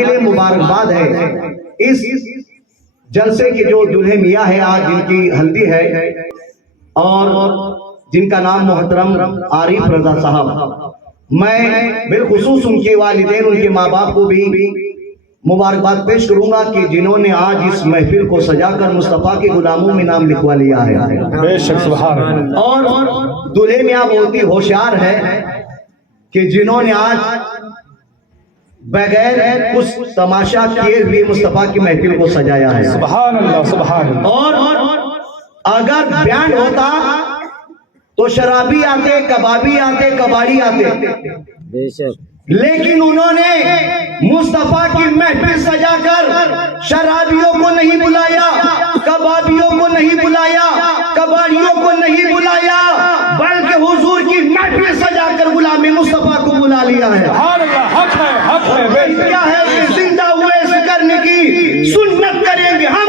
قابل مبارکباد ہے اس جلسے کی جو دلہے میاں ہے آج جن کی ہلدی ہے اور جن کا نام محترم عارف رضا صاحب، میں بالخصوص ان کے والدین ان کے ماں باپ کو بھی مبارکباد پیش کروں گا کہ جنہوں نے آج اس محفل کو سجا کر مصطفیٰ کے غلاموں میں نام لکھوا لیا ہے۔ بے شک سبحان اللہ۔ اور دلہے میاں بہت ہی ہوشیار ہے کہ جنہوں نے آج بغیر کچھ تماشا کیے ہوئے مصطفیٰ کی محفل کو سجایا ہے۔ سبحان اللہ سبحان اللہ۔ اور اگر بیان ہوتا تو شرابی آتے، کبابی آتے، کباڑی آتے، لیکن انہوں نے مصطفیٰ کی محفل سجا کر شرابیوں کو نہیں بلایا، کبابیوں کو نہیں بلایا، کباڑیوں کو نہیں بلایا، بلکہ حضور کی محفل سجا کر غلام مصطفیٰ کو بلا لیا ہے۔ سبحان اللہ، حق ہے حق ہے۔ کیا ہے کہ زندہ ہوئے کرنے کی سنت کریں گے ہم،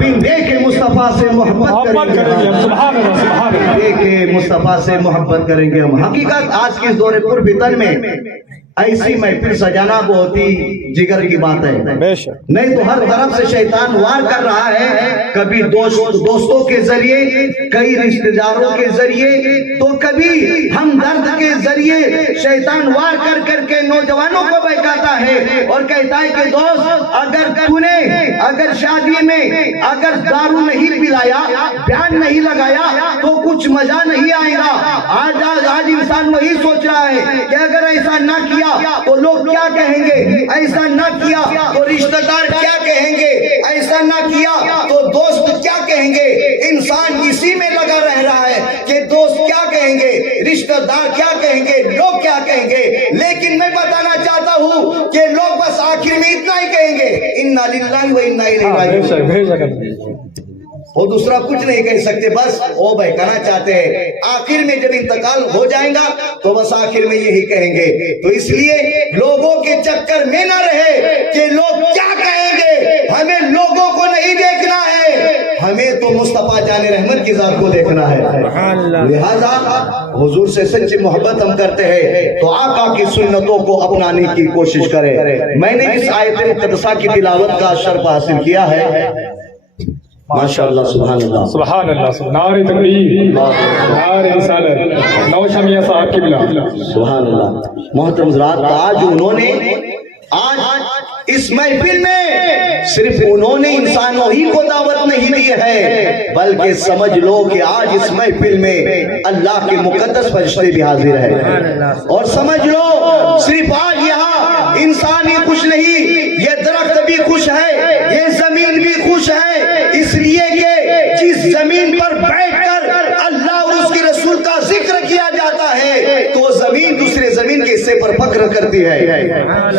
بندے کے مصطفیٰ سے محبت کریں گے ہم۔ سبحان اللہ سبحان اللہ۔ بندے کے مصطفیٰ سے محبت کریں گے ہم۔ حقیقت آج کی اس دور پر فتن میں ایسی محفل سجانا بہت ہی جگر کی بات ہے، بے شک۔ نہیں تو ہر طرف سے شیطان وار کر رہا ہے، کبھی دوستوں کے ذریعے، کئی رشتہ داروں کے ذریعے، تو کبھی ہمدرد کے ذریعے شیطان وار کر کر کے نوجوانوں کو بہکاتا ہے اور کہتا ہے کہ دوست اگر شادی میں اگر دارو نہیں پلایا، بیان نہیں لگایا تو کچھ مزہ نہیں آئے گا۔ آج انسان وہی سوچ رہا ہے کہ اگر ایسا نہ کیا تو لوگ کیا کہیں گے، ایسا نہ کیا تو رشتہ دار کیا کہیں گے، ایسا نہ کیا تو دوست کیا کہیں گے۔ انسان اسی میں لگا رہ رہا ہے کہ دوست کیا کہیں گے، رشتہ دار کیا کہیں گے، لوگ کیا کہیں گے۔ لیکن میں بتانا چاہتا ہوں کہ لوگ بس آخر میں اتنا ہی کہیں گے، انا للہ و انا الیہ راجعون، وہ دوسرا کچھ نہیں کہہ سکتے، بس وہ بہکانا چاہتے ہیں۔ آخر میں جب انتقال ہو جائیں گا تو بس آخر میں یہی کہیں گے۔ تو اس لیے لوگوں کے چکر میں نہ رہے کہ لوگ کیا کہیں گے، ہمیں لوگوں کو نہیں دیکھنا ہے، ہمیں تو مصطفیٰ جان رحمت کی ذات کو دیکھنا ہے۔ لہذا حضور سے سچی محبت ہم کرتے ہیں تو آقا کی سنتوں کو اپنانے کی کوشش کریں۔ میں نے اس آیت مقدسہ کی تلاوت کا شرف حاصل کیا ہے، ماشاءاللہ سبحان اللہ سبحان اللہ۔ نعرہ تکبیر، نعرہ رسالت، نوشہ میاں صاحب قبلہ، سبحان اللہ۔ محترم حضرات، آج انہوں نے اس محفل میں صرف انہوں نے انسانوں ہی کو دعوت نہیں دی ہے، بلکہ سمجھ لو کہ آج اس محفل میں اللہ کے مقدس فرشتے بھی حاضر ہیں۔ اور سمجھ لو صرف آج یہاں انسان ہی خوش نہیں، یہ درخت بھی خوش ہے، یہ زمین بھی خوش ہے، اس لیے کہ جس زمین پر بیٹھ کر اللہ اور اس کے رسول کا ذکر کیا جاتا ہے تو زمین دوسرے زمین کے حصے پر فخر کرتی ہے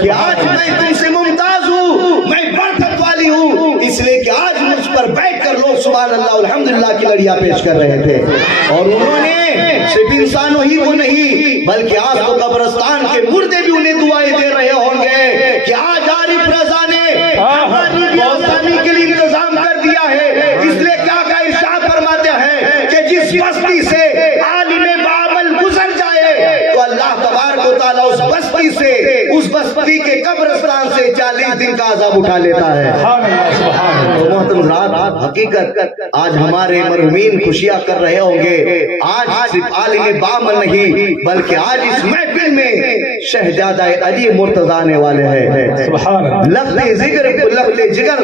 کہ آج میں تم سے ممتاز ہوں، میں برکت والی ہوں، اس لیے کہ آج مجھ پر بیٹھ کر لوگ سبحان اللہ الحمدللہ کی لڑیاں پیش کر رہے تھے۔ اور انہوں نے صرف انسانوں ہی کو نہیں بلکہ آج تو قبرستان کے مردے بھی انہیں دعائیں دے رہے ہوں گے کہ آج عارف رضا نے ہماری بھی آسانی کے لیے انتظام کر دیا ہے۔ اس لیے کیا کا ارشاد فرماتے ہیں کہ جس بستی سے عالم بعمل گزر جائے تو اللہ تبارک و تعالیٰ اس بستی سے، اس بستی کے قبرستان سے 40 دن کا عذاب اٹھا لیتا ہے۔ تو محترم حضرات، حقیقت آج ہمارے مرحومین خوشیاں کر رہے ہوں گے۔ آج صرف عالم بعمل نہیں بلکہ آج اس محفل میں شہزادہ علی مرتضی آنے والے ہیں، لفظ جگر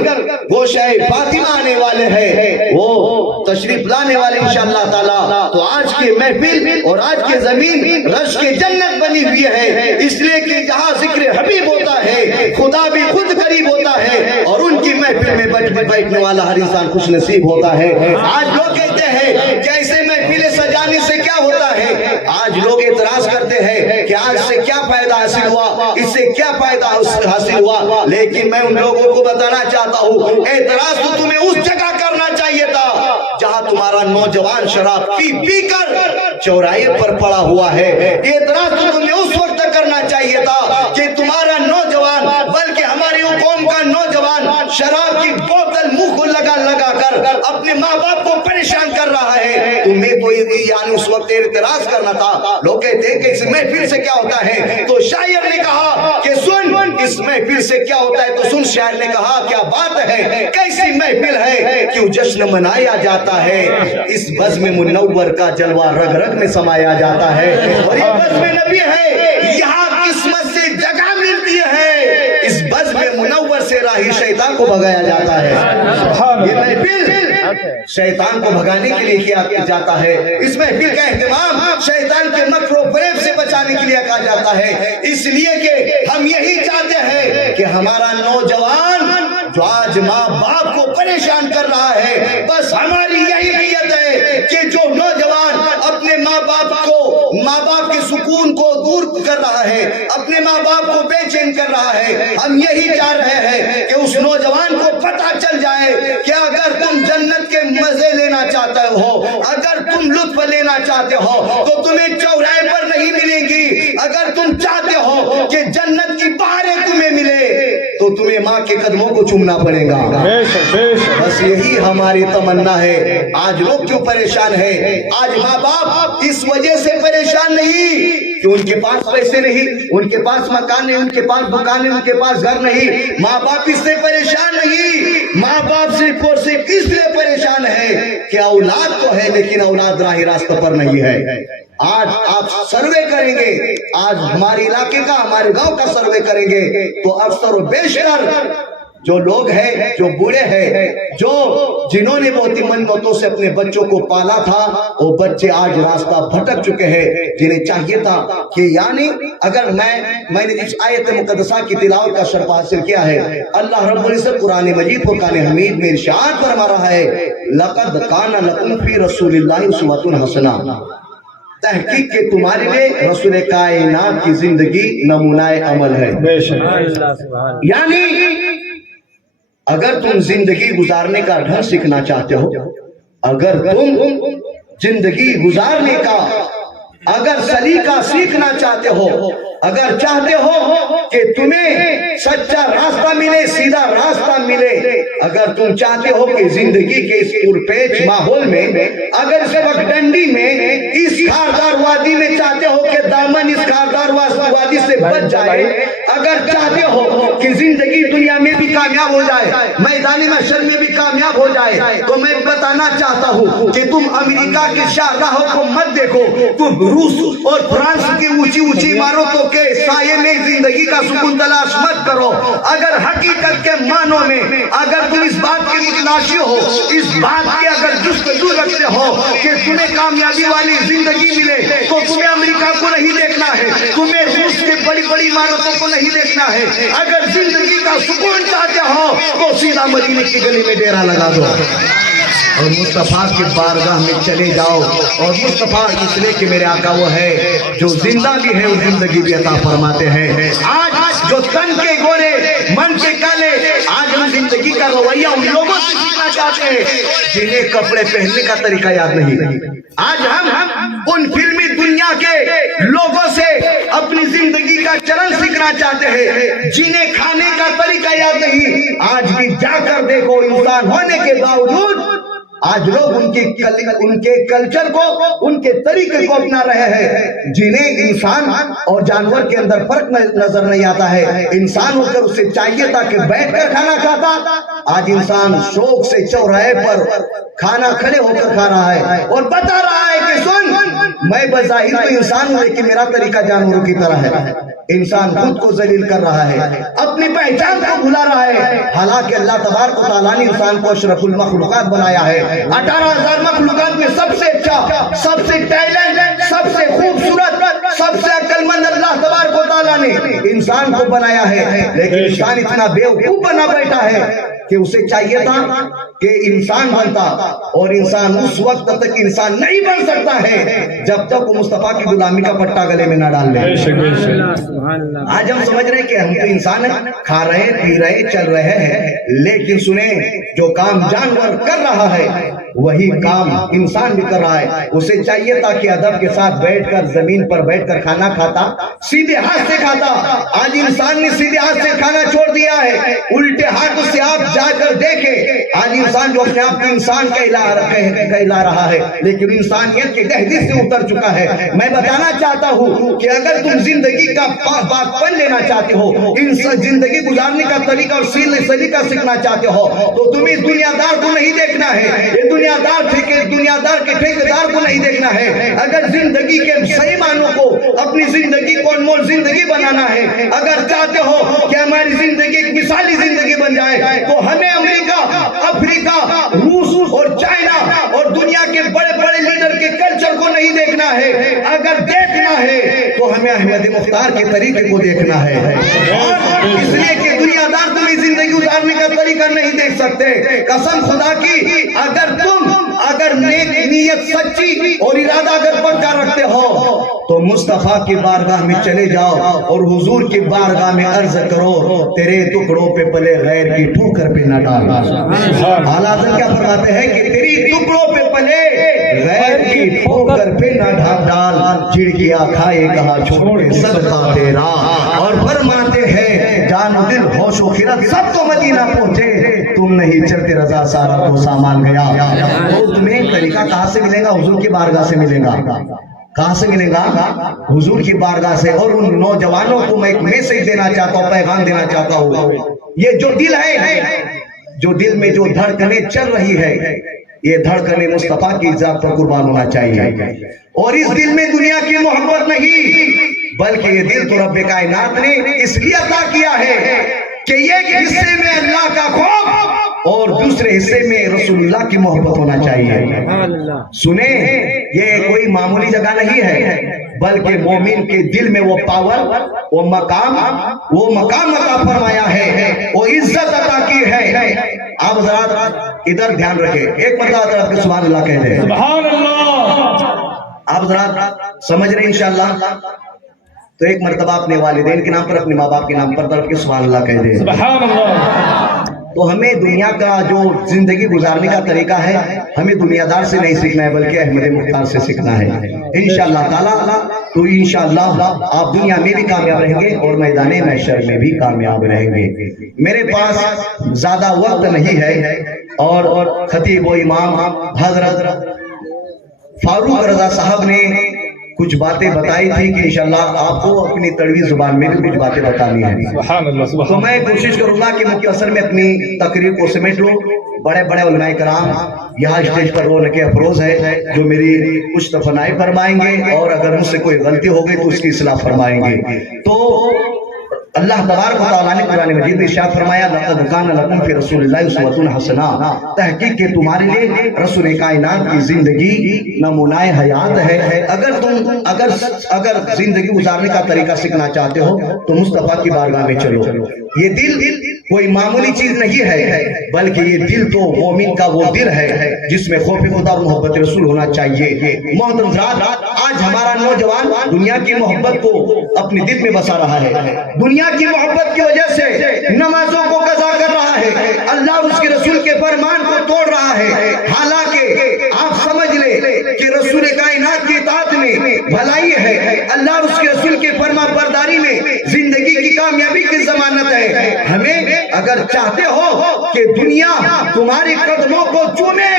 گوشہ فاطمہ آنے والے ہیں، وہ تشریف لانے والے انشاءاللہ تعالی۔ تو آج کی محفل اور آج کی زمین رش کے جنت بنی ہوئی ہے، اس لیے کہ جہاں ذکر حبیب ہوتا ہے خدا بھی خود قریب ہوتا ہے، اور ان کی محفل میں بیٹھنے والا ہر انسان خوش نصیب ہوتا ہے۔ آج لوگ کہتے ہیں کہ ایسے محفل سجانے سے کیا ہوتا ہے، آج لوگ اعتراض کرتے ہیں کہ آج سے کیا فائدہ حاصل ہوا، اس سے کیا فائدہ حاصل ہوا، لیکن میں ان لوگوں کو بتانا چاہتا ہوں اعتراض تو تمہیں اس جگہ کرنا چاہیے تھا جہاں تمہارا نوجوان شراب پی پی کر چوراہے پر پڑا ہوا ہے۔ اعتراض تو تمہیں اس وقت کرنا چاہیے تھا کہ تمہارا نوجوان، بلکہ ہمارا हमारी कौम का नौजवान शराब की बोतल मुंह को लगा लगा कर अपने माँ बाप को परेशान कर रहा है। तुम्हें तो यानी उस वक्त एतराज करना था। लोग कहते हैं कि इस महफिल से क्या होता है, तो शायर ने कहा कि सुन इस महफिल से क्या होता है, तो सुन शायर ने कहा क्या बात है, कैसी महफिल है, क्यों जश्न मनाया जाता है, इस बज़्म मुनव्वर का जलवा रग रग में समाया जाता है। और ये बज़्म नबी है, यहाँ किस्मत से जगह मिलती है, इस बज़्म मुनव्वर से राही शैतान को भगाया जाता है। ये महफिल शैतान को भगाने के लिए किया जाता है। इस महफिल का एहतमाम शैतान के मकरो फरेब से बचाने के लिए कहा जाता है। इसलिए कि हम यही चाहते हैं कि हमारा नौजवान जो आज माँ बाप को परेशान कर रहा है, बस हमारी यही नीयत है कि जो नौजवान अपने माँ बाप के सुकून को दूर कर रहा है, अपने माँ बाप को बेचैन कर रहा है, हम यही चाह रहे हैं कि उस नौजवान को पता चल जाए कि अगर तुम जन्नत के मजे लेना चाहते हो, अगर तुम लुत्फ लेना चाहते हो, तो तुम्हें चौराहे पर नहीं मिलेंगी। अगर तुम चाहते हो कि जन्नत की बहारें तुम्हें मिले, तो तुम्हें माँ के कदमों को चूमना पड़ेगा। बस यही हमारी तमन्ना है। आज लोग क्यों परेशान है? आज माँ बाप इस वजह से परेशान नहीं कि उनके पास पैसे नहीं, उनके पास मकान नहीं, उनके पास दुकान नहीं, उनके पास घर नहीं। माँ बाप इससे परेशान नहीं, माँ बाप सिर्फ और सिर्फ इसलिए परेशान है कि औलाद तो है लेकिन औलाद राही रास्ते पर नहीं है। आज आप सर्वे करेंगे, आज हमारे इलाके का, हमारे गांव का सर्वे करेंगे, तो अक्सर बेशतर जो लोग हैं, जो बूढ़े हैं, जो जिन्होंने बहुत ही मन्नतों से अपने बच्चों को पाला था, वो बच्चे आज रास्ता भटक चुके हैं। जिन्हें चाहिए था कि यानी अगर मैंने इस आयत मुकद्दसा की तिलावत का शर्फ हासिल किया है, अल्लाह रब्बुल इज्जत कुरान मजीद फुरकान हमीद में इरशाद फरमा रहा है, लक़द काना लकुम फी रसूलिल्लाहि उस्वतुन हसना, तहकीक के तुम्हारे लिए रसूल कायनात की जिंदगी नमूनाए अमल है। यानी अगर तुम जिंदगी गुजारने का ढंग सीखना चाहते हो, अगर तुम जिंदगी गुजारने का अगर सलीका सीखना चाहते हो, अगर चाहते हो कि तुम्हें सच्चा रास्ता मिले, सीधा रास्ता मिले, अगर तुम चाहते हो कि जिंदगी के इस पुरपेच माहौल में, अगर इस पगडंडी में, इस खारदार वादी में चाहते हो कि दामन इस खारदार वादी से बच जाए, अगर चाहते हो कि जिंदगी दुनिया में भी कामयाब हो जाए, मैदानी महशर में भी कामयाब हो जाए, तो मैं बताना चाहता हूँ कि तुम अमेरिका के शाहराहों को मत देखो, तुम रूस और फ्रांस की ऊंची ऊंची इमारतों के साये में जिंदगी का सुकून तलाश मत करो। अगर हकीकत के मानों में अगर तुम इस बात के मुतलाशी हो, इस बात की अगर जुस्तजू रखते हो कि तुम्हें कामयाबी वाली जिंदगी मिले, तो तुम्हें अमेरिका को नहीं देखना है, तुम्हें रूस के बड़ी बड़ी इमारतों को नहीं देखना है। अगर जिंदगी का सुकून चाहते हो तो सीधा मदीने की गली में डेरा लगा दो और मुस्तफा की बारगाह में चले जाओ। और मुस्तफा इसलिए कि मेरे आका वो है जो जिंदा भी है और जिंदगी भी अता फरमाते हैं। आज जो तन के गोरे मन के काले, आज हम जिंदगी का रवैया उन लोगों से सीखना चाहते हैं जिन्हें कपड़े पहनने का तरीका याद नहीं। आज हम उन फिल्मी दुनिया के लोगों से अपनी जिंदगी का चरण सीखना चाहते हैं जिन्हें खाने का तरीका याद नहीं। आज भी जाकर देखो, इंसान होने के बावजूद आज लोग उनके कल्चर को, उनके तरीके को अपना रहे हैं जिन्हें इंसान और जानवर के अंदर फर्क नजर नहीं आता है। इंसान होकर उसे चाहिए था कि बैठकर खाना खाता, आज इंसान शौक से चौराहे पर खाना खड़े होकर खा रहा है और बता रहा है कि सुन, मैं बज़ाहिर तो इंसान हूं लेकिन मेरा तरीका जानवरों की तरह है। इंसान खुद को जलील कर रहा है, अपनी पहचान को भुला रहा है। हालांकि अल्लाह तबारक व तआला ने इंसान को अशरफुल मखलूकात बनाया है। 18,000 मखलूकात में सबसे अच्छा, सबसे टैलेंट, सबसे खूबसूरत, सबसे अक्लमंद अल्लाह तबारक व तआला ने इंसान को बनाया है। लेकिन इंसान इतना बेवकूफ बना बैठा है कि उसे चाहिए था कि इंसान बनता, और इंसान उस वक्त तक इंसान नहीं बन सकता है जब तक वो मुस्तफा की गुलामी का पट्टा गले में ना डाल ले। आज हम समझ रहे हैं कि हम तो इंसान हैं, खा रहे, पी रहे, चल रहे हैं, लेकिन सुने जो काम जानवर कर रहा है وہی کام انسان بھی کر رہا ہے. اسے چاہیے تھا کہ ادب کے ساتھ بیٹھ کر زمین پر بیٹھ کر کھانا کھاتا, سیدھے ہاتھ سے کھاتا. آج انسان نے سیدھے ہاتھ سے کھانا چھوڑ دیا ہے, الٹے ہاتھ سے آپ جا کر دیکھیں. آج انسان جو اپنے آپ کو انسان کہلا رہا ہے, لیکن انسانیت کے دہلیز سے اتر چکا ہے. میں بتانا چاہتا ہوں کہ اگر تم زندگی کا بات پن لینا چاہتے ہو, زندگی گزارنے کا طریقہ اور سلیقہ سیکھنا چاہتے ہو, تو تم اس دنیا دار کو نہیں دیکھنا ہے, یہ دنیا دار کے ٹھیکیدار کو نہیں دیکھنا ہے. اگر زندگی کے صحیح معنوں کو, اپنی زندگی کو انمول زندگی بنانا ہے, اگر چاہتے ہو کہ ہماری زندگی ایک مثالی زندگی بن جائے, تو ہمیں امریکہ, افریقہ, روس اور چائنا اور دنیا کے بڑے بڑے لیڈر کے کلچر کو نہیں دیکھنا ہے. اگر دیکھنا ہے تو ہمیں احمد مختار کے طریقے کو دیکھنا ہے. اس لیے کہ دنیا دار تمہیں زندگی گزارنے کا طریقہ نہیں دیکھ سکتے. قسم خدا کی, اگر نیک نیت سچی اور ارادہ اگر پکا رکھتے ہو تو مصطفیٰ کی بارگاہ میں چلے جاؤ اور حضور کی بارگاہ میں عرض کرو, تیرے ٹکڑوں پہ پلے غیر کی ٹھوکر پہ نہ ڈال. اعلیٰ حضرت کیا فرماتے ہیں کہ تیری ٹکڑوں پہ پلے غیر کی ٹھوکر پہ نہ ڈال. چڑکیا کھائے کہا چھوڑے صدقہ تیرا, اور فرماتے ہیں جان و دل ہوش و خرد سب تو مدینہ پہنچے, تم نہیں چلتے رضا سارا تو سامان گیا. تو تمہیں طریقہ کہاں سے ملے گا؟ حضور کی بارگاہ سے ملے گا. کہاں سے ملے گا؟ حضور کی بارگاہ سے. اور ان نوجوانوں کو میں ایک میسج دینا چاہتا ہوں, پیغام دینا چاہتا ہوں. یہ جو دل ہے, جو دل میں جو دھڑکنیں چل رہی ہے, یہ دھڑکنیں مصطفیٰ کی ذات پر قربان ہونا چاہیے. اور اس دل میں دنیا کی محبت نہیں, بلکہ یہ دل تو رب کائنات نے اس لیے عطا کیا ہے کہ ایک حصے میں اللہ کا خوف اور دوسرے حصے میں رسول اللہ کی محبت ہونا چاہیے. سنیں, یہ کوئی معمولی جگہ نہیں ہے, بلکہ مومن کے دل میں وہ پاور, وہ مقام عطا فرمایا ہے, وہ عزت عطا کی ہے. آپ حضرات ادھر دھیان رکھیں, ایک مرتبہ حضرات کے سبحان اللہ کہہ دیں. سبحان اللہ. آپ حضرات سمجھ رہے ہیں انشاءاللہ؟ تو ایک مرتبہ اپنے والدین کے نام پر, اپنے ماں باپ کے نام پر طرف کے سبحان اللہ کہہ دیں. سبحان اللہ. تو ہمیں دنیا کا جو زندگی گزارنے کا طریقہ ہے, ہمیں دنیا دار سے نہیں سیکھنا ہے, بلکہ احمد مختار سے سیکھنا ہے انشاءاللہ تعالی. تو انشاءاللہ آپ دنیا میں بھی کامیاب رہیں گے اور میدان محشر میں بھی کامیاب رہیں گے. میرے پاس زیادہ وقت نہیں ہے, اور خطیب و امام حضرت فاروق رضا صاحب نے کچھ باتیں بتائی تھی کہ انشاءاللہ آپ کو اپنی تڑوی زبان میں بھی کچھ باتیں بتانی ہیں. سبحان اللہ. تو میں کوشش کروں گا کہ مختصر میں اپنی تقریر کو سمیٹ لوں. بڑے بڑے علماء کرام یہاں اسٹیج پر رونق افروز ہے, جو میری کچھ تفنائیں فرمائیں گے, اور اگر مجھ سے کوئی غلطی ہو گئی تو اس کی اصلاح فرمائیں گے. تو اللہ تبارک و تعالیٰ نے قرآن مجید میں ارشاد فرمایا, لقد کان لکم فی رسول اللہ اسوۃ حسنہ, تحقیق کہ تمہارے لیے رسول کائنات کی زندگی نمونہ حیات ہے. اگر زندگی گزارنے کا طریقہ سیکھنا چاہتے ہو تو مصطفیٰ کی بارگاہ میں چلو. یہ دل کوئی معمولی چیز نہیں ہے, بلکہ یہ دل تو مومن کا وہ دل ہے جس میں خوف خدا اور محبت رسول ہونا چاہیے. محترم حضرات, آج ہمارا نوجوان دنیا کی محبت کو اپنے دل میں بسا رہا ہے. دنیا کی محبت کی وجہ سے نمازوں کو قضا کر رہا ہے, اللہ اور اس کے رسول کے فرمان کو توڑ رہا ہے. حالانکہ آپ سمجھ لیں کہ رسول کائنات کی اطاعت میں بھلائی ہے, اللہ اور اس کے رسول کے فرما برداری میں زندگی کی کامیابی کی ضمانت ہے. ہمیں اگر چاہتے ہو کہ دنیا تمہاری قدموں کو چومے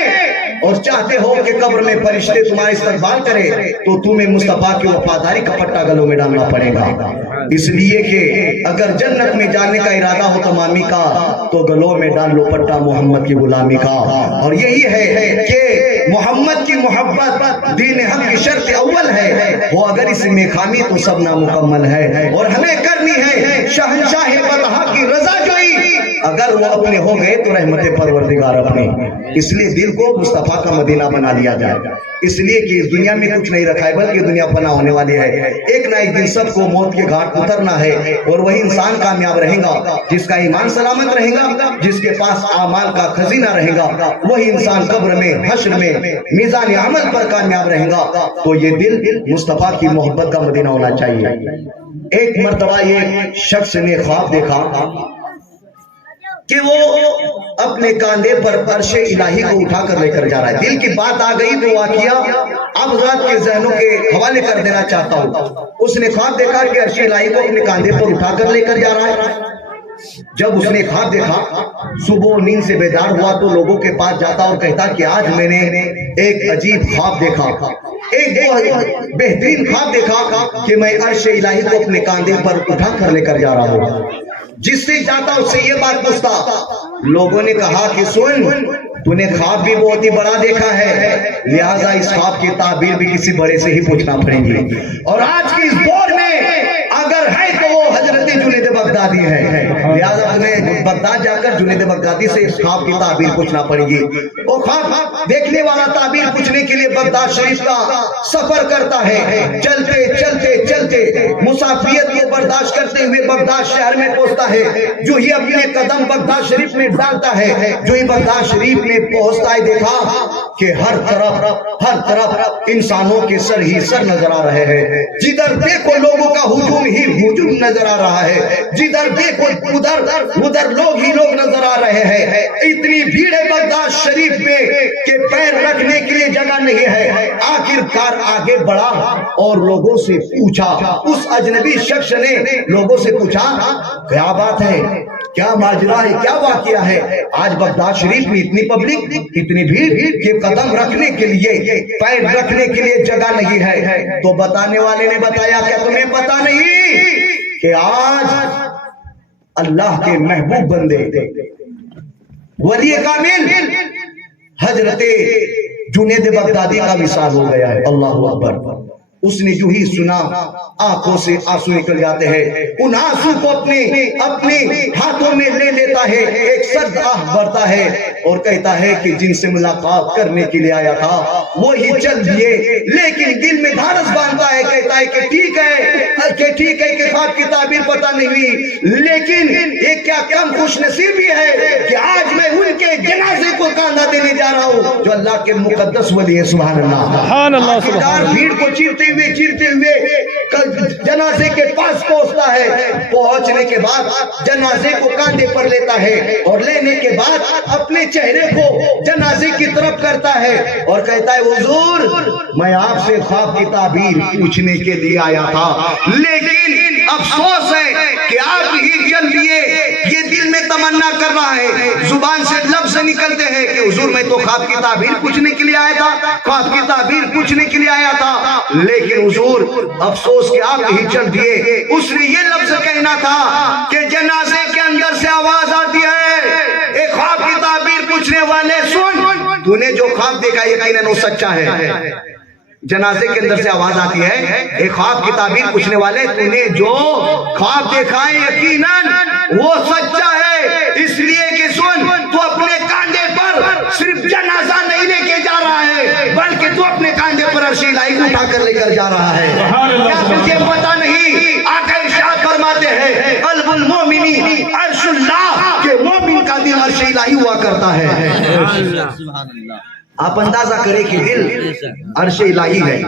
اور چاہتے ہو کہ قبر میں فرشتے تمہارا استقبال کرے, تو تمہیں مصطفیٰ کی وفاداری کا پٹا گلوں میں ڈالنا پڑے گا. اس لیے کہ اگر جنت میں جانے کا ارادہ ہو تمامی کا, تو گلوں میں ڈال لو پٹا محمد کی غلامی کا. اور یہی ہے کہ محمد کی محبت دین حق کی شرط اول ہے, وہ اگر اس میں خامی تو سب نامکمل ہے. اور ہمیں کرنی ہے شہنشاہ بطحا کی رضا جوئی, اگر وہ اپنے ہو گئے تو رحمت پروردگار اپنی. اس لیے دل کو مصطفیٰ کا مدینہ بنا لیا جائے, اس لیے کہ اس دنیا میں کچھ نہیں رکھا ہے, بلکہ دنیا فنا ہونے والی ہے. ایک نہ ایک دن سب کو موت کے گھاٹ اترنا ہے, اور وہی انسان کامیاب رہے گا جس کا ایمان سلامت رہے گا, جس کے پاس اعمال کا خزینہ رہے گا. وہی انسان قبر میں, حشر میں, میزان عمل پر کامیاب رہے گا. تو یہ دل مصطفیٰ کی محبت کا مدینہ ہونا چاہیے. ایک مرتبہ یہ شخص نے خواب دیکھا کہ وہ اپنے کاندھے پر عرش الہی کو اٹھا کر لے کر جا رہا ہے. دل کی بات آ گئی تو واقعہ اب حضرات کے ذہنوں کے حوالے کر دینا چاہتا ہوں. اس نے خواب دیکھا کہ عرش الہی کو اپنے کاندھے پر اٹھا کر لے کر جا رہا ہے. جب اس نے خواب دیکھا صبح نیند سے بیدار ہوا تو لوگوں کے پاس جاتا اور کہتا کہ آج میں نے ایک عجیب خواب دیکھا, ایک بہترین خواب دیکھا کہ میں عرش الہی کو اپنے کاندھے پر اٹھا کر لے کر جا رہا ہوں. جس سے جاتا اس سے یہ بات پوچھتا. لوگوں نے کہا کہ سن, تو نے خواب بھی بہت ہی بڑا دیکھا ہے, لہٰذا اس خواب کی تعبیر بھی کسی بڑے سے ہی پوچھنا پڑیں گی. اور آج کی اس دور میں اگر ہے تو وہ حضرت جنید بغدادی ہے, لہٰذا تمہیں بغداد جا کر جنید بغدادی سے اس خواب کی تعبیر پوچھنا پڑے گی. وہ خواب دیکھنے والا تعبیر پوچھنے کے لیے بغداد شریف کا سفر کرتا ہے. چلتے چلتے چلتے مسافریت کو برداشت کرتے ہوئے بغداد شہر میں پہنچتا ہے. جو ہی اپنے قدم بغداد شریف میں ڈالتا ہے, جو ہی بغداد شریف میں پہنچتا ہے, دیکھا کہ ہر طرف انسانوں کے سر ہی سر نظر آ رہے ہیں. جدھر دیکھو لوگوں کا ہجوم ہی ہجوم نظر آ رہا ہے. جدھر دیکھو ادھر لوگ ہی لوگ نظر آ رہے ہیں. اتنی بھیڑ ہے بغداد شریف میں کہ پیر رکھنے کے لیے جگہ نہیں ہے. آخر کار آگے بڑھا اور لوگوں سے پوچھا. اس اجنبی شخص نے لوگوں سے پوچھا, کیا بات ہے, کیا ماجرا ہے, کیا واقعہ ہے؟ آج بغداد شریف میں اتنی پبلک, اتنی بھیڑ کہ قدم رکھنے کے لیے, پیر رکھنے کے لیے جگہ نہیں ہے. تو بتانے والے نے بتایا, کیا تمہیں پتا نہیں کہ آج اللہ کے محبوب بندے ولی کامل حضرت جنید بغدادی کا وصال ہو گیا ہے. اللہ اکبر. اس نے جو ہی سنا آنکھوں سے آنسو نکل جاتے ہیں. ان آنسو کو اپنے ہاتھوں میں لے لیتا ہے, ایک سرد آہ بھرتا ہے اور کہتا ہے کہ جن سے ملاقات کرنے کے لیے آیا تھا وہی چل دیے. لیکن دل میں دھارس باندھتا ہے, کہتا ہے کہ ٹھیک ہے کہ خواب کی تعبیر پتہ نہیں ہوئی, لیکن یہ کیا کم خوش نصیبی ہے کہ آج میں ان کے جنازے کو کاندھا دینے جا رہا ہوں جو اللہ کے مقدس ولی ہے. سبحان اللہ, سبحان اللہ. بھیڑ کو چیرتے ہوئے جنازے کے پاس پہنچتا ہے. پہنچنے کے بعد جنازے کو کاندھے پر لیتا ہے اور لینے کے بعد اپنے چہرے کو جنازے کی طرف کرتا ہے اور کہتا ہے, حضور میں آپ سے خواب کی تعبیر پوچھنے کے لیے آیا تھا, لیکن افسوس ہے کہ آپ ہی چل دیے. یہ دل میں تمنا کر رہا ہے, زبان سے لفظ نکلتے ہیں کہ حضور میں تو خواب کی تعبیر پوچھنے کے لیے آیا تھا, خواب کی تعبیر پوچھنے کے لیے آیا تھا, لیکن حضور افسوس کہ آپ ہی چل دیے. اس نے یہ لفظ کہنا تھا کہ جنازے کے اندر سے آواز آتی ہے, اے خواب کی تعبیر پوچھنے والے سن, تو نے جو خواب دیکھا یقیناً وہ سچا ہے. جنازے کے اندر سے آواز آتی ہے, اے خواب کی تعبیر پوچھنے والے, تو نے جو خواب دیکھا ہے یقیناً وہ سچا ہے. اس لیے کہ سن, تو اپنے کاندھے پر صرف جنازہ نہیں لے کے جا رہا ہے بلکہ تو اپنے کاندھے پر عرش الہی کو اٹھا کر لے کر جا رہا ہے. کیا تجھے پتا نہیں, آقا ارشاد فرماتے ہیں, قلب المومنی عرش اللہ, کہ مومن کا دل عرش الہی ہوا کرتا ہے. آپ اندازہ کریں کہ دل عرش الہی ہے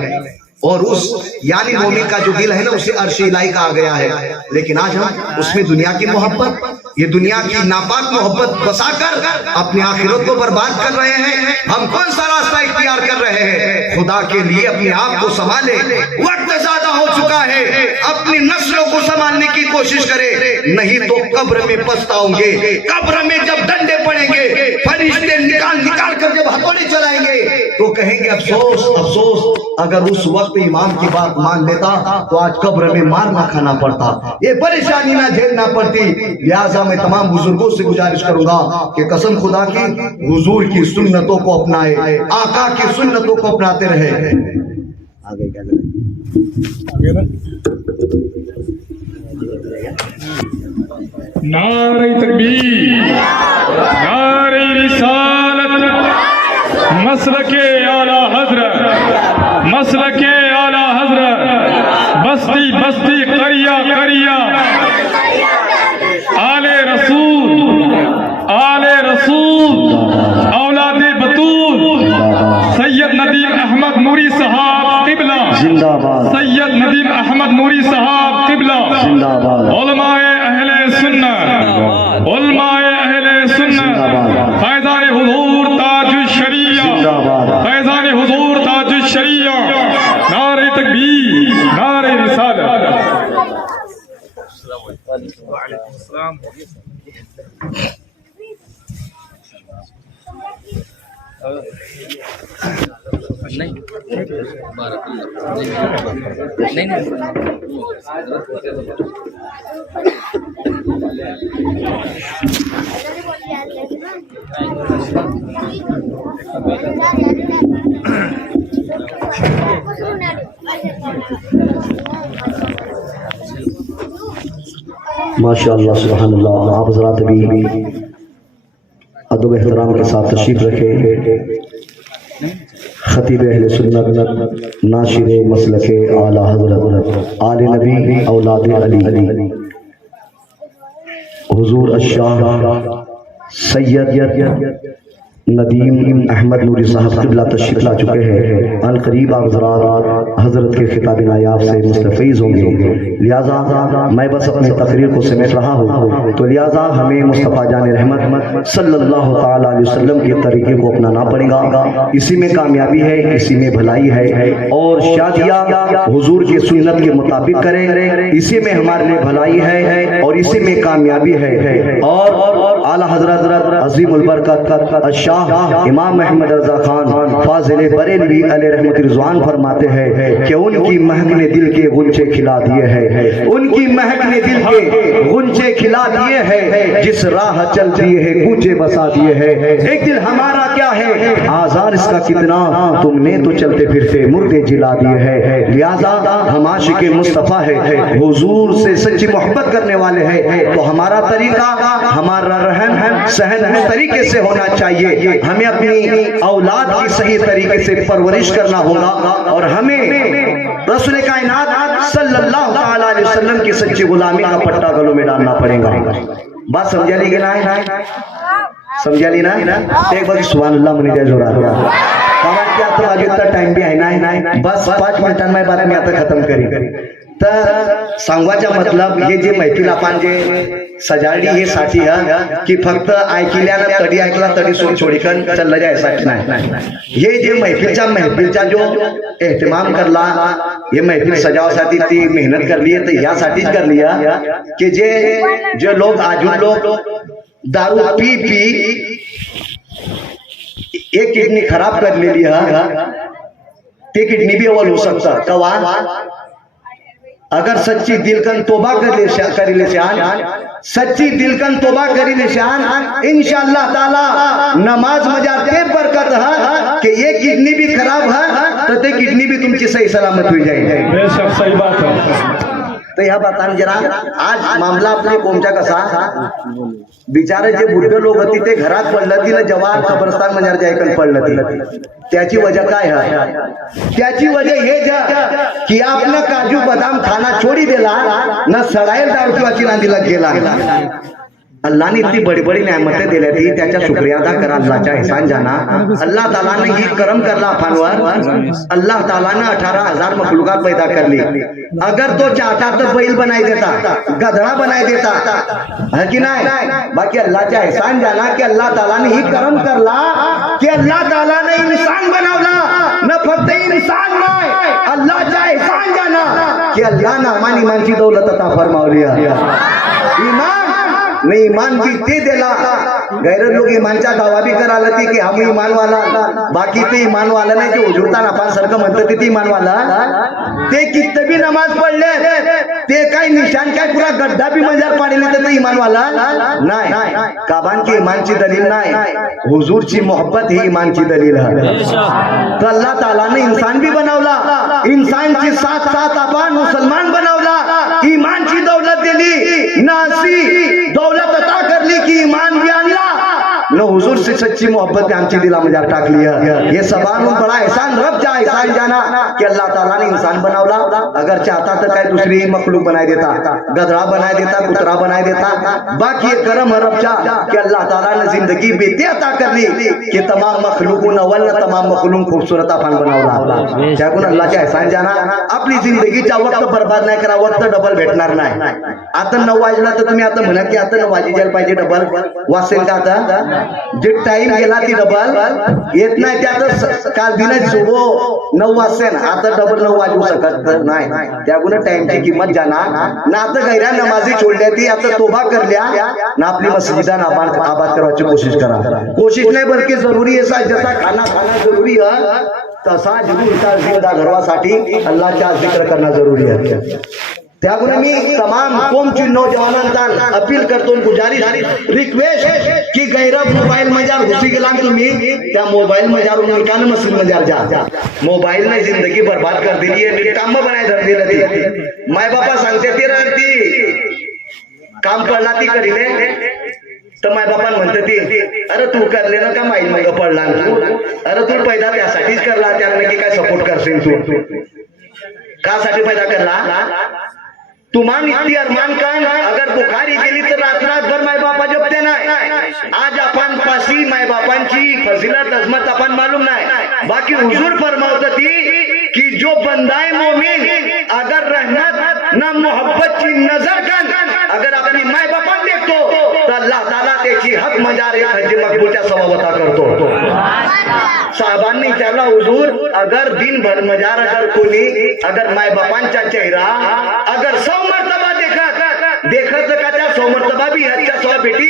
اور اس یعنی مومن کا جو دل ہے نا اسے عرش الہی کہا گیا ہے. لیکن آج ہم اس میں دنیا کی محبت, یہ دنیا کی ناپاک محبت بسا کر اپنی آخرت کو برباد کر رہے ہیں. ہم کون سا راستہ اختیار کر رہے ہیں؟ خدا کے لیے اپنے آپ کو سنبھالے, وقت زیادہ ہو چکا ہے, اپنی نسلوں کو سنبھالنے کی کوشش کرے, نہیں تو قبر میں پچھتاؤں گے. قبر میں جب ڈنڈے پڑیں گے, فرشتے نکال کر جب ہتھوڑے چلائیں گے تو کہیں گے افسوس افسوس, اگر اس وقت امام کی بات مان لیتا تو آج قبر میں مار نہ کھانا پڑتا, یہ پریشانی نہ جھیلنا پڑتی. لہٰذا میں تمام بزرگوں سے گزارش کروں گا کہ قسم خدا کی حضور کی سنتوں کو اپنائے, آقا کی سنتوں کو اپناتے رہے. آگے کیا نعرہ تکبیر, نعرہ رسالت, مسلک اعلی حضرت, مسلک اعلی حضرت, بستی بستی قریہ قریہ, آل رسول, آل رسول, اولاد بطول, سید ندیم احمد نوری صاحب قبلہ زندہ باد, سید ندیم احمد نوری صاحب قبلہ زندہ باد, علماء اہل سنت, علماء اہل माशाअल्लाह सुभान अल्लाह। आप हज़रात भी अदब एहतराम के साथ तशरीफ रखे। खतीब अहले सुन्नत नाशिर मसलके आला हज़रत आले नबी औलाद अली हुजूर अशाह सैयद नदीम अहमद नूरी साहब क़िबला तशरीफ ला चुके हैं। अल करीब आप हज़रत के खिताब नायाब से मुस्तफ़ीज़ होंगे। लिहाजा मैं बस अपनी तकरीर को समेट रहा हूँ, तो लिहाजा हमें मुस्तफ़ा जान रहमत सल्लल्लाहु ताला अलैहि वसल्लम के तरीके को अपनाना पड़ेगा। इसी में कामयाबी है, इसी में भलाई है। और शादियाँ हुजूर की सुन्नत के मुताबिक करें, इसी में हमारे लिए भलाई है और इसी में कामयाबी है। और आला हज़रत अज़ीमुल बरकत शाह इमाम अहमद रज़ा खान फाज़िल बरेलवी अलैहि रहमत रिज़वान फरमाते हैं कि उनकी महक ने दिल के गुंचे खिला दिए हैं, उनकी महक ने दिल के गुंचे खिला दिए हैं, जिस राह चल दिए हैं कूचे बसा दिए हैं। एक दिल हमारा क्या है, आज़ार इसका कितना, तुमने तो चलते फिरते मुर्दे जिला दिए हैं। लिहाजा हम आशिक़े मुस्तफ़ा है, हुजूर से सच्ची मोहब्बत करने वाले हैं, तो हमारा तरीका, हमारा रहन सहन इस तरीके से होना चाहिए। हमें अपनी औलाद की सही तरीके से परवरिश करना होगा और हमें रसूल कायनात सल्लल्लाहु ताला अलैहि वसल्लम की सच्ची गुलामी का पट्टा गलों में डालना पड़ेगा। बात समझा ली कि ना? समझा ली ना? एक बार सुभान अल्लाह मनी दे जोरा कारण क्या तो आगे इतना टाइम भी है ना, बस 5 मिनिटांमध्ये बात मी आता खत्म करी। तर सांगवाचा मतलब हे जे मैफिल आपण जे सजाडी हे साठी की फक्त ऐकल्यानं तडी ऐकला तडी सोड छोडीकन चाललं जायसाठी नाही। हे जे महफिलचा जो एहतमाम करला, ये महफिल सजावासाठी ती मेहनत करली है, तो यासाठीच करली है कि जे लोग आजून लोग दारू पी एक किडनी खराब कर लेली है, ते किडनी भी अव्वल हो सकता कवा अगर सच्ची दिलकन तोबा करी लेशान, सच्ची दिलकन तोबा करी लेशान, इंशाअल्लाह ताला नमाज मजा ते बरकत है कि ये किडनी भी खराब है तो ते किडनी भी तुमची सही सलामत हुई जाएगी। बेशक सही बात है। तो ह्या बातान जरा आज मामला आपल्या कोमच्या कसा बिचारे जे बुड्ढे लोक होती ते घरात पडलं तिला जवान कब्रस्तान मजार जायकन पडलं त्याची वजह काय है? त्याची वजह हे की आपला काजू बदाम खाना छोड़ी देला न सड़ायल दारू की वाची नांदीला गेला। अल्लाह ने इतनी बड़ी बड़ी नेमतें दिल्या थी, त्याचा शुक्रिया अदा करा, अल्लाहचा एहसान जाना। अल्लाह ताला ने ही करम करला अफानवर, अल्लाह ताला ने 18,000 मखलूकात पैदा कर ली। अगर तो चाहता तो बैल बनाई देता, गधड़ा बनाई देता, है कि नहीं? बाकी अल्लाहचा एहसान जाना कि अल्लाह ताला ने ही करम करला कि अल्लाह ताला ने इंसान बनवला, न फक्त इंसान नाही, अल्लाहचा एहसान जाना कि अल्लाह ने अमान ईमान की दौलत अता फरमावली है। ईमान नहीं ईमान भी ते दिला, गैरत लोग ईमानचा दावा भी कराला ती की हम ईमान वाला, बाकी ते ईमान वाला नाही, ते हुजूरतान आपण सारखं म्हणतात ते ईमान वाला, ते किती भी नमाज पढ़ले ते काय निशान काय पूरा गड्ढा भी मजार पाडले तर ते ईमान वाला नाही। काबान की ईमान ची दलील नाही, हुजूर ची मोहब्बत ही ईमान ची दलील है। तो अल्लाह ताला ने इंसान भी बनवला, इंसान ची साथ साथ आपण मुसलमान बनवला, ईमान ची दौलत दिली, नासी दौलत अता करली की ईमान भी आणला, न हुजूर से सच्ची मोहब्बत आमची दिला मजार टाकली है। ये सबान बड़ा एहसान रब जा एहसान जाना कि अल्लाह ताला ने इंसान बनवला, अगर चाहता तो काय दूसरी मखलूक बनाई देता, गधड़ा बनाई देता, कुतरा बनाई देता, बाकी ये करम रब जा कि अल्लाह ताला ने जिंदगी बेते अता करली कि तमाम मखलूकों अव्वल न तमाम मखलूक खूबसूरत अफान बनवला। त्याकून अल्लाहचा एहसान जाना, आपली जिंदगीचा वक्त बर्बाद नाही करा, वक्त डबल भेटणार नाही। आता 9 वाजला तर तुम्ही आता म्हणा की आता 9 वाजेल पाहिजे, डबल वाचेल का आता? जे टाइम गेला ती डबल येत नाही त्यात काल दिनं सुबह 9 वाजता ना आता डबल 9 वाजू शकत नाही त्यागुण टाइमची किंमत जाणार ना आता गैरा नमाजी छोडल्या ती आता तोबा करल्या ना आपली मस्जिदा आबाद करवायची कोशिश करा कोशिश नाही बल्कि जरूरी ऐसा जसा खाना जरूरी है तसा जिंदा घरवासाठी अल्लाहचा जिक्र करना जरूरी है त्यामुळे मी तमाम कौमची नौजवानांना अपील करतो गुजारिश रिक्वेस्ट की गैर मोबाईल मजार घुसी गेला तुम्ही त्या मोबाईल मजारून निकाल मस्जिद मजार जा मोबाईल ने जिंदगी बर्बाद कर दिली है काम बनाए धर दिलं ती माय बापा सांगते ती ती काम पडला ती करीले तर माय बापा म्हणते ती अरे तू करले ना का माईल मग पडला तू अरे तू पैदा त्यासाठीच करला त्याला नक्की काय सपोर्ट करशील तू का साठी पैदा करला तुम्हान इतनी अरमान कान अगर बुखारी गेली तर रात्र माय बापा जपते नाही आज आपण पासी माय बापांची फजिलत अजमत आपण मालूम नाही बाकी हुजूर फरमावत ती कि जो बंदाए मोमिन अगर रहमत ना मोहब्बत की नजर कन अगर अपनी माय बापा देखतो तो अल्लाह ताला त्याची हक मजार एक हज मकबूलच्या सवाबता करतो साहबांनी विचारला हुजूर अगर दिन भर मजार अगर कोणी अगर माय बापांचा चेहरा अगर 100 मर्तबा देखत का त्या 100 मर्तबा भी अच्छा सवा बेटी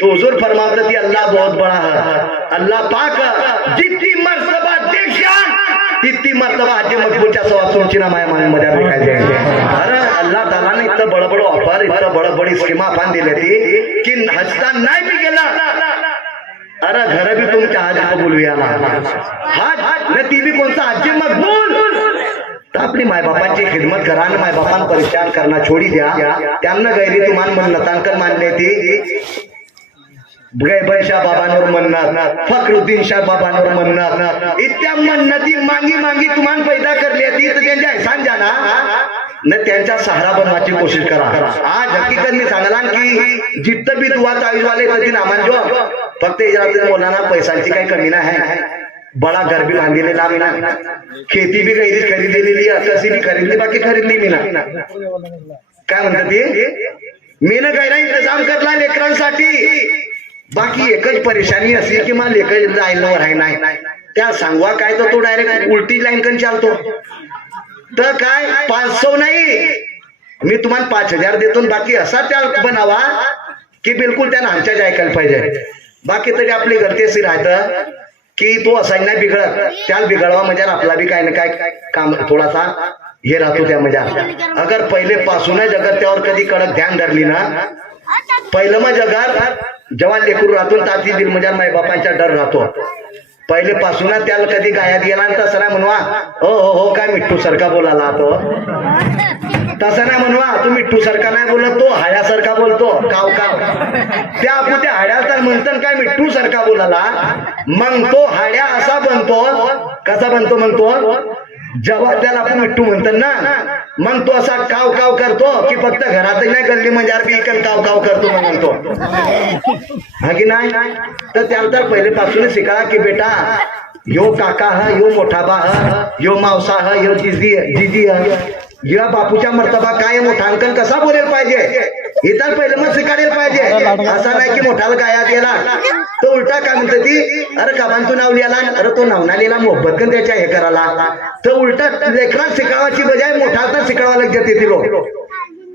तो हुजूर फरमाते थे अल्लाह बहुत बड़ा है अल्लाह पाक जितनी मर्तबा देखशान तितनी मर्तबा हज मकबूलच्या सवा तुमची ना माया मान मजा दिखाई देंगे अरे अल्लाह ताला ने इतना बड़ा बड़ा ऑफर इतना बड़ा बड़ी स्कीमा फान दिले थी कि हजता नाही भी गेला अरे घर भी तुमच्या हज कबूल व्हायला हज न ती भी कोणता हज मकबूल आपली मायबापांची खिदमत करा आणि मायबापांना परेशान करना छोडी द्या त्यांना गैरी तुम्हाला म्हणतांकन मानले ती गैबर शाह बाबांवर म्हणणार फखरुद्दीन शाह बाबांवर म्हणणार इत्या म्हणती मांगी मांगी तुम्हाला पैदा करली ती तर त्यांच्या एहसान जाना न त्यांचा सहारा बनवायची कोशिश करा आज हकीकत मी सांगला की जिथं बी दुआ चाळीस वाले तर ती नामान जो फक्त इजरात बोलना पैशांची काही कमी नाही आहे बड़ा घर भी बांधलेला मी ना खेती भी गैरीच खरीदलेली कशी बी खरीदली बाकी खरीदली मी ना काय म्हणतात ते मी ना गैरा इंतजाम करला लेकरांसाठी बाकी एकच परेशानी असेल की मला लेकर जायला आहे नाही त्या सांगवा काय तर तो डायरेक्ट उलटी लाईन कन चालतो तर काय 500 नाही मी तुम्हाला 5000 देतो बाकी असा त्या बनावा की बिलकुल त्यानं आमच्याच ऐकायला पाहिजे बाकी तरी आपली घरतेसी राहतं की तो असा नाही बिघडत त्याला बिघडवा म्हणजे आपला बी काय ना काय काम थोडासा हे राहतो त्या म्हणजे अगर पहिले पासूनच अगर त्यावर कधी कडक ध्यान धरली ना पहिलं मग अगर जेव्हा लेकरू राहतो ताती दिल म्हणजे माय बापांचा डर राहतो पहिले पासूनच त्याला कधी गायात गेला तसं नाही म्हणवा हो काय मिठ्ठू सारखा बोलाला तो तसं नाही म्हणवा तू मिठ्ठू सारखा नाही बोलत तो हाड्यासारखा बोलतो काव त्या आपण त्या हाड्याचा म्हणतात काय मिठ्ठू सारखा बोलाला मग तो हाड्या असा बनतो कसा बनतो म्हणतो जेव्हा त्याला आपण मिठ्ठू म्हणतात ना मग तो असा काव काव करतो की फक्त घरातही नाही गल्ली मजार बी इकन काव काव करतो मग म्हणतो हा की नाही तर त्याला पहिले पासूनच शिकाळा की बेटा यो काका हा यो मोठा बा हा यो मावसा हा यो जीजी हा या बापूच्या मर्तबा काय मोठांकन कसा बोलेल पाहिजे हे तर पहिलं मग शिकायला पाहिजे असा नाही की मोठाला गायात गेला तो उलटा काय म्हणतो ती अरे काबान तू नाव लिहिला अरे तो नावनालीला मोहब्बत कन त्याच्या हे करायला तर उलटा लेकरात शिकावाची बजाय मोठा शिकावा लग जाते ती लोक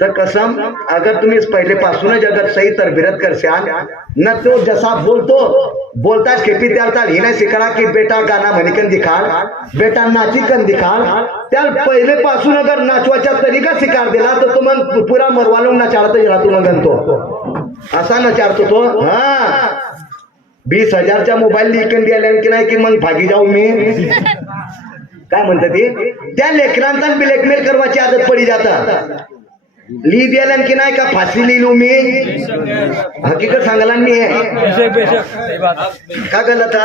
तर कसम अगर तुम्ही पहिले पासूनच अगर सही तरबियत करशाल न तो जसा बोलताच खेपी त्याला ही नाही शिकला की बेटा गाना म्हणिकन दिखाल बेटा नाचिकन दिखाल त्याला पहिले पासून अगर नाचवाचा तरीका शिकार दिला तर तो मग पुरा मरवालो नचारतच राहतो मग गणतो असा नचारतो तो हा 20,000चा मोबाईल लिकन द्यायला की नाही की मग भागी जाऊ मी काय म्हणतात ते त्या लेकरांचा ब्लॅकमेल करवायची आदत पडी जातात ली द्यायला की नाही का फाशी लिहिलो मी हकीकत सांगायला मी आहे का गलत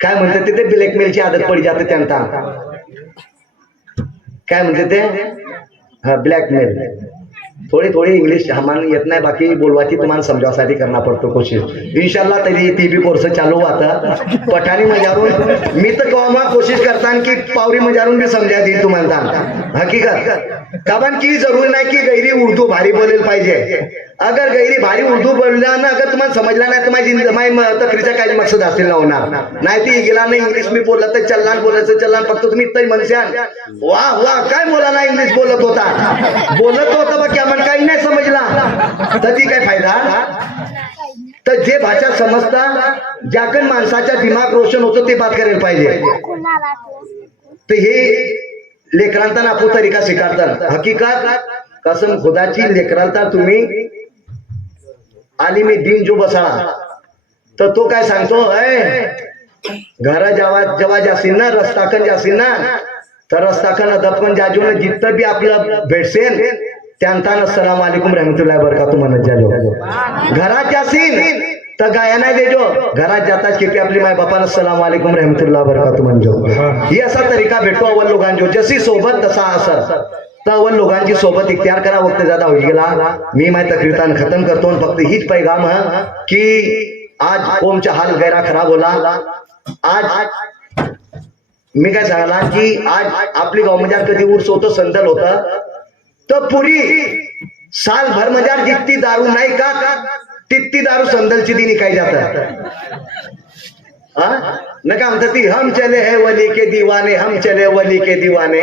काय म्हणतात ते ब्लॅकमेलची आदत पडी जाते त्यांना काय म्हणते ते हा ब्लॅकमेल थोड़ी इंग्लिश हमारे येत नाही बाकी बोलवाची तुम्हाला समजावसाठी करना पडतो कोशिश इंशाल्लाह तरी ती भी कोर्स चालू आता पठाणी मजारून मी तर कवा कोशिश करता की पावरी मजारून भी समजा दी तुम्हाला हकीकत कारण की जरूरी नाही की गैरी उर्दू भारी बोलेल पाहिजे अगर गैरी भारी उर्दू बोलला ना, अगर तुम्हाला समजला नाही तर माझी तकरीचा काही मकसद असेल ना होणार नाही. ती गेला नाही इंग्लिश मी बोलला तर चल्लान बोलायचं चल्लान, फक्त तुम्ही इतकंही म्हणशान वा वा काय बोलायला इंग्लिश बोलत होता बाकी आम्हाला काही नाही समजला तर ती काय फायदा. तर जे भाषा समजता ज्याकडे माणसाच्या दिमाग रोशन होतो ते बात करायला पाहिजे. तर हे लेकरांना आपू तरीका स्वीकारतात. हकीकत कसम खुदाची लेकरांना तुम्ही आली मी दिन जो बसाळा तर तो काय सांगतो घरा जेव्हा जाशील ना रस्ताकन जाशील ना तर रस्ताकन अदबकन जाजून जिथं बी आपलं भेटसेल त्यांना अस्सलाम वालेकुम रहमतुल्लाह बरकातुहू म्हणत जालो. घरात जाशील तर गाया नाही देजो, घरात जाताच की आपली माय बापाला अस्सलाम वालेकुम रहमतुल्लाह बरकातुहू म्हणजो. ही असा तरीका भेटतो अव्वल लोकांजो. जशी सोबत तसा असर. तर अव्वल लोकांची सोबत इख्तियार करा. वक्त ज्यादा होईल गेला. मी माझी तकरीतान खतम करतो. फक्त हीच पैगाम है की आज कोमचा हाल गैरा खराब होला. आज मी काय सांगला की आज आपली गावमध्ये कधी उर्स होतं संदल होतं तर पुरी साल भर मजार जितती दारू नाही का तितती दारू संदलची दिनी काय जात नका म्हणतात ती हम चले है वली के दीवाने, हम चले वली के दीवाने.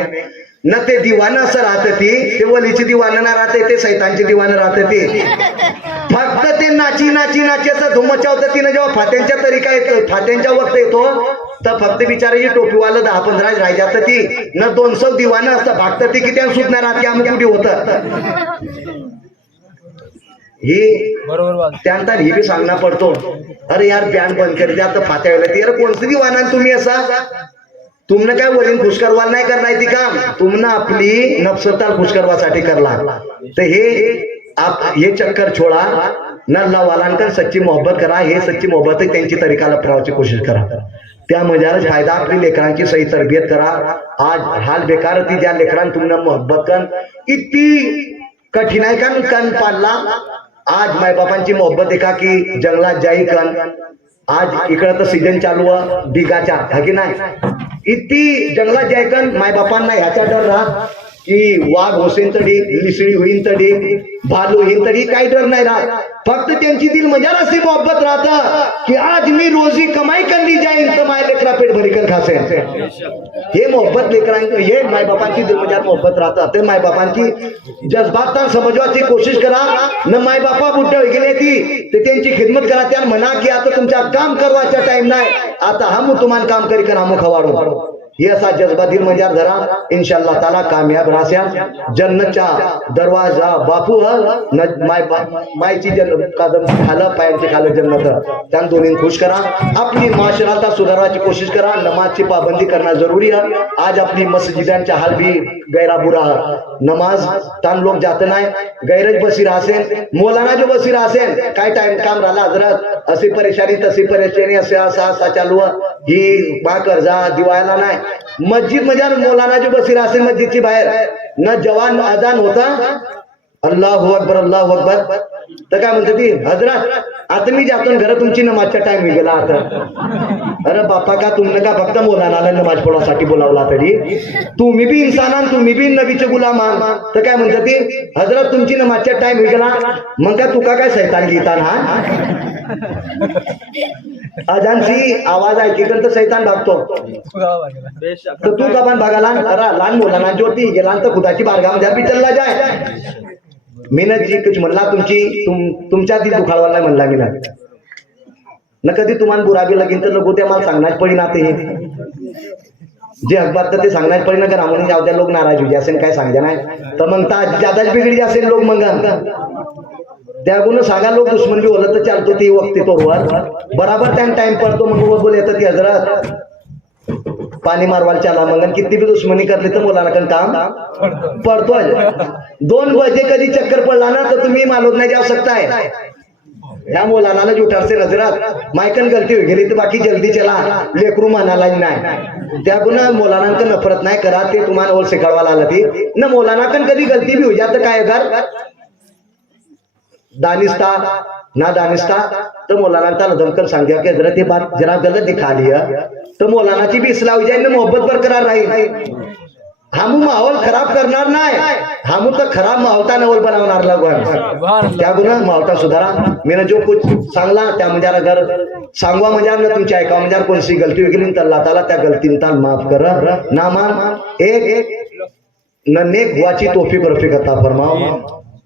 न ते दिवानं असं राहत ती, ते वलीचे दिवानं ना राहते, ते सैतानचे दिवानं राहत ती. फक्त ते नाची नाची नाची असं धुमचावतं तिनं जेव्हा फात्यांच्या तरीका येतो फात्यांच्या वक्त येतो तर फक्त बिचाराची टोपीवाला 10-15 राही जात ती न 200 दिवानं असतं भागत ती किती सुटणार राहते आम्ही कुठे होत. ही बरोबर त्यानंतर ही बी सांगणं पडतो अरे यार बँड बंद कर द्या तर फात्या वेळेला ती यार कोणतं दिवाना तुम्ही असा तुमने काय वरील खुश करवाल नाही करणार ती काम तुमनं आपली नफसताल खुश करवासाठी करला. तर हे चक्कर छोडा न अल्लाह वालांकर सच्ची मोहब्बत करा. हे सच्ची मोहब्बत आहे त्यांची तरीकाला अपनावायची कोशिश करा. त्या मजारच फायदा आपली लेकरांची सही तरबियत करा. आज हाल बेकार ती ज्या लेकरांना तुम्हाला मोहब्बत कन इतकी कठीणाई कन पाडला. आज माय बापांची मोहब्बत एका की जंगलात जाई कन आज इकडं तर सीजन चालू आहे बिगाच्या हा की नाही इतकी जंगलात जायकन माय बापांना ह्याचा डर राहत की वाघ होसेन तडी लिसडी होईन तडी भालू होईन तडी काही डर नाही राहत. फक्त त्यांची दिल मजार अशी मोहब्बत राहत की आज मी रोजी कमाई करली जाईन तर माय लेकरा पेट भरीकन खासेन. हे मोहब्बत लेकरांची हे माय बापांची दिल मजार मोहब्बत राहतात. ते माय बापांची जज्बात समजवायची कोशिश करा. न माय बापा बुड्ढे गेले ती ते त्यांची खिदमत करा. त्या म्हणा की आता तुमच्या काम करवायचा टाइम नाही आता हम तुम्हाला काम करी कर हम खवाडू. हे असा जज्बा दिल मजार धरा इंशाअल्लाह ताला कामयाब राहस्या. जन्नतचा दरवाजा बापू मायची कदम खालं पायांची खालं जन्नत त्या दोन्ही खुश करा. आपली माशराता सुधारवायची कोशिश करा. नमाजची पाबंदी करणं जरुरी आहे. आज आपली मस्जिदांच्या हाल भी गैरा बुरा नमाज तान लोक जात नाही गैरज बसीर असेल मौलाना जो बसीर असेल काय टाइम काम राहिला हजरत अशी परेशानी तशी परेशानी असे असा चालू ही बा कर्जा दिवायला नाही. मस्जिद मजार मौलाना जो बसीर असेल मस्जिदची बाहेर न जवान अजान होता अल्लाहू अकबर अल्लाहू अकबर तर काय म्हणते ती हजरत आता मी जातो घरात तुमची नमाजचा टाइम गेला आता. अरे बापा का तुमने का फक्त मौलानाला नमाज पढासाठी बोलावला तरी तुम्ही बी इन्सान तुम्ही बी नबीचे गुलाम तर काय म्हणते ती हजरत तुमची नमाजचा टाइम गेला मग का तुका काय सैतान गीतान हा अजानची आवाज ऐकून तर सैतान भागतो. तर तू का पण बघाला लहान मुलांना ज्योती गेला तर खुदाची बारगाम बी चालला जाय. मेहनत जी कुछ म्हणला तुमच्या दिल दुखाळवा नाही म्हणला मी न कधी तुम्हाला बुराबी लगीन तर लोक त्या मला सांगण्याच पडी ना ते जे अखबार तर ते सांगण्याच पडी ना का रामून जाऊ द्या लोक नाराज होते असेल काय सांगजा नाही तर मग जादाच बिघडी असेल लोक मग त्या गुण सांगा लोक दुश्मन बी बोलत तर चालतो ती वक्ती तोवर बराबर त्या टाइम पडतो मग बोल येतं ती हजरत पाणी मारवाल चाला मग किती बी दुश्मनी करली तर मुलाला पण काम पडतोय. 2 बजे कधी चक्कर पडला ना तर तुम्ही मालूम नाही जाऊ शकताय. ह्या मुलाला जुठारसे हजरत मायकन गलती होई गेली तर बाकी जल्दी चला लेकरू म्हणाला नाही. त्या गुन्हा मोलानांक नफरत नाही करा ते तुम्हाला ओल शिकवायला आला ती न मोलानाकन कधी गलती भी हो जात काय अगर दानिस्ता ना दानिस्ता तो मौलाना ताला दमकर सांग दिया कि हजरत ये बात जरा गलत दिखा लिया तो मौलाना की भी इस्लाह हो जाए ना मोहब्बत बरकरार रही. हम माहौल खराब करणार नाही, हम तर खराब माहौलता नवल बनवणार लागून त्या गुन्हा माहौलता सुधारा. मी जो कुछ सांगला त्या म्हणजे घर सांगवा म्हणजे तुमच्या ऐका म्हणजे कोणती गलती वगैरे तर अल्लाह ताला त्या गलतीन ताल माफ कर ना मान एक न नेक हुआची तौफीक रफीक अता फरमाओ.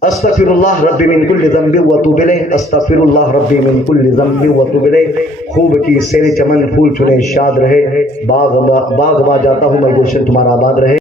अस्तगफिरुल्लाह रब्बी मिन कुल्ली ज़ंबी व अतूबु इलैह, अस्तगफिरुल्लाह रब्बी मिन कुल्ली ज़ंबी व अतूबु इलैह. खूब की सेरे चमन फूल चुने शाद रहे, बाग बाग जाता हूँ मैं गुलशन तुम्हारा आबाद रहे.